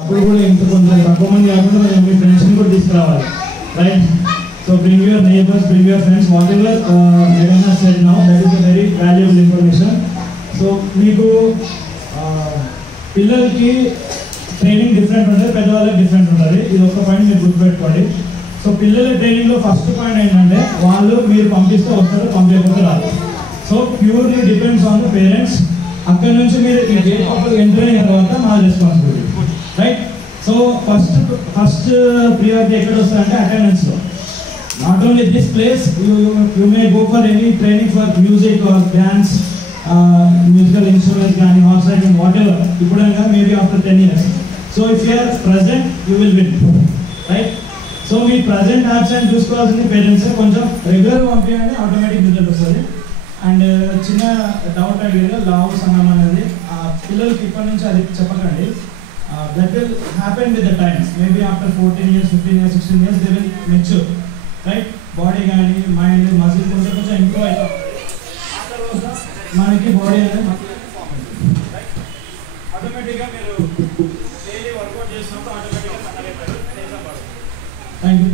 అప్పుడు కూడా ఇంత కొంచెం తక్కువ మంది కాకుండా మీ ఫ్రెండ్స్ని కూడా తీసుకురావాలి, right? So bring your neighbours, bring your friends, what ever Megan has said now, that is a very valuable information. So మీకు పిల్లలకి ట్రైనింగ్ డిఫరెంట్ ఉంటుంది, పెద్దవాళ్ళకి డిఫరెంట్ ఉంటుంది. ఇది ఒక పాయింట్ మీరు గుర్తుపెట్టుకోండి. సో పిల్లల ట్రైనింగ్లో ఫస్ట్ పాయింట్ ఏంటంటే వాళ్ళు మీరు పంపిస్తే వస్తారు, పంపించకపోతే రాదు. So purely depends on the parents. అక్కడ నుంచి మీరు ఈ గేట్ లోపల ఎంటర్ అయిన తర్వాత మా responsibility, right? So first priority ఎక్కడ వస్తుందంటే అటెండెన్స్లో. Not only this place, you may go for any training for music or dance, musical instruments కానీ, హార్స్ రైడింగ్, వాట్ ఎవర్. ఇప్పుడైనా maybe after 10 years. So if you are present you will win, right? So మీ present absent చూసుకోవాల్సింది parents. కొంచెం regular పంపించండి, automatic result వస్తుంది. And చిన్న doubt అడిగారు, లావు సన్నం అనేది పిల్లలకి ఇప్పటి నుంచి అది చెప్పకండి. That will happen with the times. Maybe after 14 years, 15 years, 16 years they will mature, right? Body కానీ మైండ్ మజిల్ కొంచెం ఇంప్రూవ్ అవుతాం. ఆ తర్వాత మనకి బాడీ అనేది ఆటోమేటిక్గా మీరు డైలీ వర్కౌట్ చేసినప్పుడు ఆటోమేటిక్గా సన్నగా అయిపోయారు. Thank you.